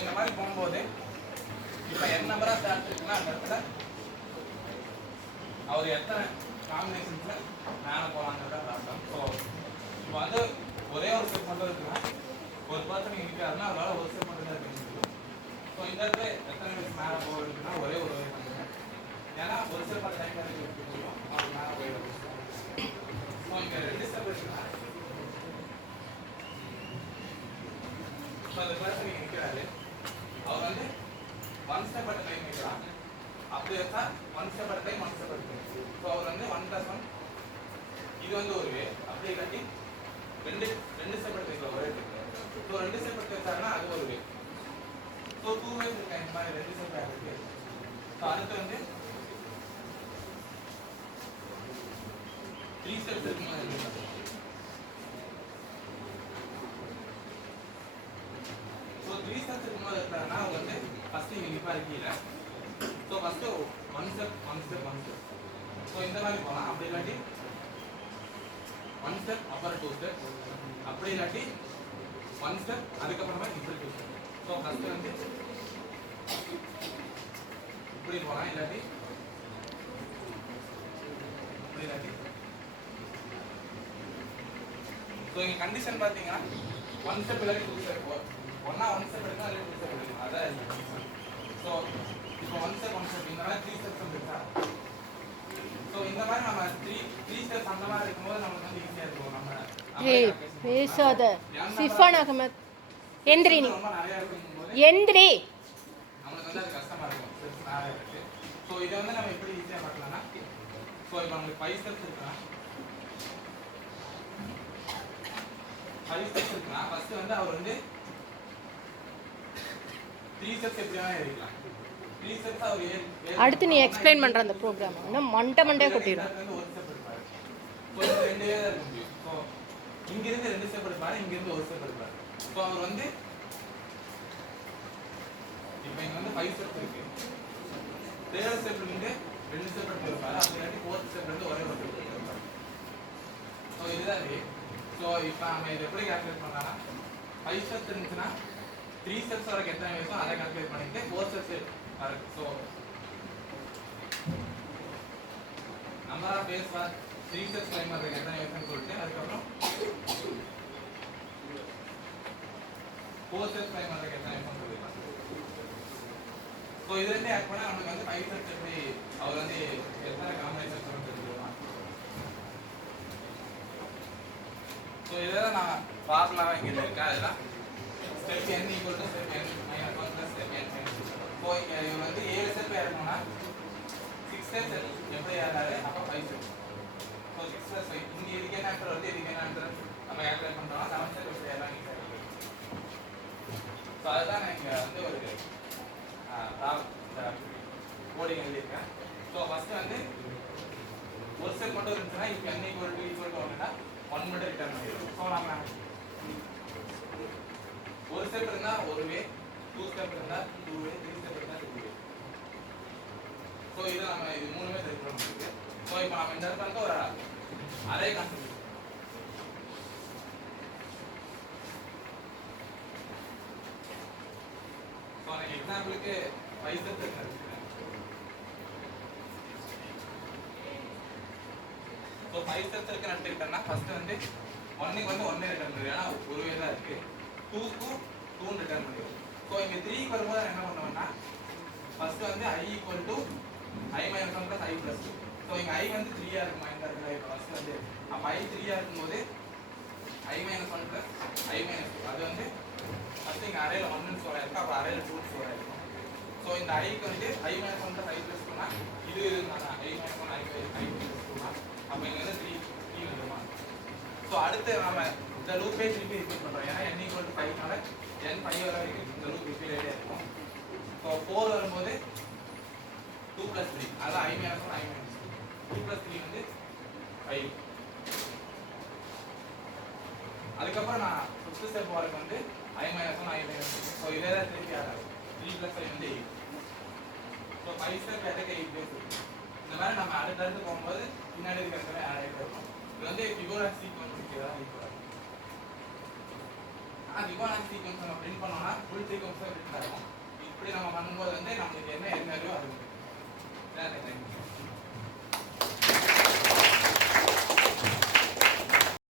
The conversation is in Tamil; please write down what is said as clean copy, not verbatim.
இந்த மாதிரி போகும்போது இப்போ n நம்பரா ஸ்டார்ட் இருக்குன்னா அந்த இடத்துல அவர் எத்தனை காம்பினேஷன்ஸ்ல மேலே போகலாங்கிறத பார்த்தோம். ஸோ இப்போ வந்து ஒரே ஒரு ஸ்டெப் மட்டும் இருக்குன்னா ஒரு பர்சன் இருக்காருன்னா அவரால் ஒரு ஸ்டெப் மட்டும் தான் இருக்க முடியும். ஸோ இந்த இடத்துல எத்தனை வயசு மேலே போக இருக்குன்னா ஒரே ஒரு வயசு பண்ணுங்க. ஏன்னா ஒரு ஸ்டெப் அந்த டைம் வரைக்கும் இருக்க முடியும், அவர் மேலே போயிடும். ஸோ இங்கே 2 ஸ்டெப் இருக்குன்னா ஸோ அந்த பர்சன் நிற்கிறாரு, அவர் வந்து 1 ஸ்டெப் அட் டைம் நிற்கிறாங்க. அப்படி வச்சா 1 step at time 1 step at time. So அவர் வந்து 1+1 இது வந்து ஒரு வே, அப்படி இல்லாட்டி ரெண்டு ஸ்டெப் எடுத்து வைக்கலாம் ஒரே டைம். ஸோ 2 ஸ்டெப் எடுத்து வச்சாங்கன்னா அது ஒரு வே. ஸோ 2 வேஸ் இருக்கா இந்த மாதிரி 2 ஸ்டெப் இருக்கு. ஸோ அடுத்து வந்து 3 ஸ்டெப்ஸ் இருக்கும்போது ஸோ 3 ஸ்டெப்ஸ் இருக்கும்போது இருக்காங்கன்னா அவங்க வந்து ஃபர்ஸ்ட் இங்கே நிற்பாரு கீழே. So first 1 step 1 step 1 step. So இந்த மாதிரி போகலாம். அப்படி இல்லாட்டி 1 ஸ்டெப் அப்புறம் 2 ஸ்டெப், அப்படி இல்லாட்டி 1 ஸ்டெப் அதுக்கப்புறமா இப்படி 2 ஸ்டெப். ஸோ ஃபர்ஸ்ட் வந்து இப்படி போகலாம், இல்லாட்டி இப்படி இல்லாட்டி. ஸோ இங்கே கண்டிஷன் பார்த்தீங்கன்னா 1 ஸ்டெப் இல்லாட்டி 2 ஸ்டெப். ஒன்னா 1 ஸ்டெப் எடுக்கணும், இல்லை 2 ஸ்டெப் எடுக்கணும், அதான். ஸோ இப்போ 1 ஸ்டெப் 1 ஸ்டெப் இந்த மாதிரி 3 ஸ்டெப்ஸ் வந்துருக்கா. ஸோ இந்த மாதிரி நம்ம 3 ஸ்டெப்ஸ் அந்த மாதிரி இருக்கும்போது நமக்கு வந்து ஈஸியாக இருக்கும். நம்ம பேசாத சிஃபான் அகமத் எந்திரி, நீ ரொம்ப நிறையா இருக்கும்போது எந்திரி, நம்மளுக்கு வந்து அது கஷ்டமா இருக்கும். ஸ்டெப்ஸ் நிறையா இருக்கு. ஸோ இதை வந்து நம்ம எப்படி ஈஸியாக பார்க்கலாம்னா, ஸோ இப்போ நம்மளுக்கு 5 ஸ்டெப்ஸ் இருக்குன்னா 5 ஸ்டெப்ஸ் இருக்குன்னா ஃபர்ஸ்ட் வந்து அவர் வந்து 3 ஸ்டெப்ஸ் எப்படி வேணா ஏறிக்கலாம். 3 ஸ்டெப்ஸ் அவர் அடுத்து நீ எக்ஸ்பிளைன் பண்ற அந்த ப்ரோக்ராம் இன்னும் மண்டே கொட்டிடும். ஒரு ஸ்டெப் எடுப்பாரு. ஸோ இந்த 2 தான் இருக்க முடியும். ஸோ இங்கிருந்து 2 ஸ்டெப் எடுப்பாரு, இங்கிருந்து 1 ஸ்டெப் எடுப்பாரு. ஸோ அவர் வந்து இப்போ இங்க வந்து 5 ஸ்டெப்ஸ் இருக்கு. 3rd ஸ்டெப்ல இருந்து 2 ஸ்டெப் எடுத்து இருப்பாரு, அப்படி இல்லாட்டி 4th ஸ்டெப்ல இருந்து ஒரே ஒரு ஸ்டெப் எடுப்பாரு. ஸோ இதுதான் இது. ஸோ இப்போ நம்ம இதை எப்படி கால்குலேட் பண்ணலாம்னா 5 ஸ்டெப்ஸ் இருந்துச்சுன்னா 3 ஸ்டெப்ஸ் வரைக்கும் எத்தனை வயசோ அதை கால்குலேட் பண்ணிட்டு 4 ஸ்டெப்ஸ் வரைக்கும். So number of days for 3 steps time வரைக்கும் எத்தனை வயசுன்னு சொல்லிட்டு அதுக்கப்புறம் 4 ஸ்டெப்ஸ் டைம் வரைக்கும் எத்தனை வயசுன்னு சொல்லிடலாம். ஸோ இது ரெண்டே ஆட் பண்ணால் நமக்கு வந்து 5 ஸ்டெப்ஸ் எப்படி அவர் வந்து எத்தனை காம்பினேஷன் தெரிஞ்சுக்கலாம். ஸோ இதெல்லாம் நான் பார்க்கலாம் இங்கே இருக்கேன். அதெல்லாம் step n = step n - 1 + step n - so இங்கே இவர் வந்து 7 ஸ்டெப் ஏறணும்னா 6 ஸ்டெப்ஸ் எப்படி ஏறாரு, அப்போ 5 ஸ்டெப்ஸ். ஸோ 6 + 5 இங்கே இதுக்கு என்ன ஆன்சர் வருது, இதுக்கு என்ன ஆன்சர் நம்ம கால்குலேட் பண்ணுறோம்னா 7 ஸ்டெப் எப்படி ஏறலாம் ஈஸியாக இருக்குது. ஸோ அதுதான் நான் இங்கே வந்து ஒரு கோடிங் எழுதியிருக்கேன். ஸோ ஃபர்ஸ்ட் வந்து ஒரு ஸ்டெப் மட்டும் இருந்துச்சுன்னா இப்போ n = 1னா 1 மட்டும் ரிட்டர்ன் பண்ணிடுவோம். ஸோ நம்ம ஒரு ஸ்டெப் இருந்தா ஒரு வே, 2 ஸ்டெப் இருந்தா 2 வே, 3 ஸ்டெப் இருந்தா 2 வே. ஸோ இது நம்ம இது மூணுமே தெரிஞ்சு பண்ணிருக்கு. ஸோ இப்போ நம்ம இந்த இடத்துல வந்து ஒரு அரே கான்செப்ட். ஸோ எனக்கு எக்ஸாம்பிளுக்கு 5 ஸ்டெப்ஸ் இருக்கு. ஸோ 5 ஸ்டெப்ஸ் இருக்கு எடுத்துக்கிட்டோம்னா ஃபர்ஸ்ட் வந்து 1க்கு வந்து 1 ரிட்டர்ன் பண்ணிடுவோம், ஏன்னா ஒரு வே தான் இருக்கு. 2க்கு 2 ரிட்டர்ன் பண்ணிடுவோம். ஸோ இங்கே 3க்கு வரும்போது என்ன பண்ணுவோம்னா ஃபர்ஸ்ட் வந்து i = i - 1 + i + 2. ஸோ இங்கே i வந்து 3ஆ இருக்குமா இந்த இடத்துல. இப்போ ஃபர்ஸ்ட் வந்து அப்போ i 3ஆ இருக்கும்போது i - 1 + i - 2 அது வந்து ஃபர்ஸ்ட் இங்கே அரேல 1ன்னு ஸ்டோர் ஆயிருக்கும், அப்போ அரேல 2 ஸ்டோர் ஆயிருக்கும். ஸோ இந்த iக்கு வந்து i - 1 + i + 2னா இது இருந்தாங்க i - 1 i + 2னா அப்போ இங்கே வந்து 3 வந்துருமா. ஸோ அடுத்து நாம இந்த லூப்பே திருப்பி ரிப்பீட் பண்ணுறோம், ஏன்னா n = 5னால n 5 வர வரைக்கும் இந்த லூப் ரிப்பீட் ஆகிட்டே இருக்கும். ஸோ 4 வரும்போது 2 + 3 அதான் i - 1 i - 2 2 + 3 வந்து 5. அதுக்கப்புறம் நான் 5th ஸ்டெப் வரைக்கும் வந்து i - 1 i - 2. ஸோ இதே தான் திருப்பி ஆகும். 3 + 5 வந்து 8. ஸோ 5 ஸ்டெப் எதுக்கு 8 டேஸ் இருக்கு. இந்த மாதிரி நம்ம அடுத்தடுத்து போகும்போது பின்னாடி இருக்கிற ஆட் ஆகிட்டு இருக்கும். இது வந்து ஃபிபோனாச்சி சீக்வென்ஸ் தான் ஈக்குவல். ஃபிபோனாச்சி சீக்வன்ஸ் நம்ம பிரிண்ட் பண்ணோம்னா ஃபுல் சீக்வன்ஸாக பிரிண்ட் ஆகும். இப்படி நம்ம பண்ணும்போது வந்து நம்மளுக்கு என்ன எரரோ அது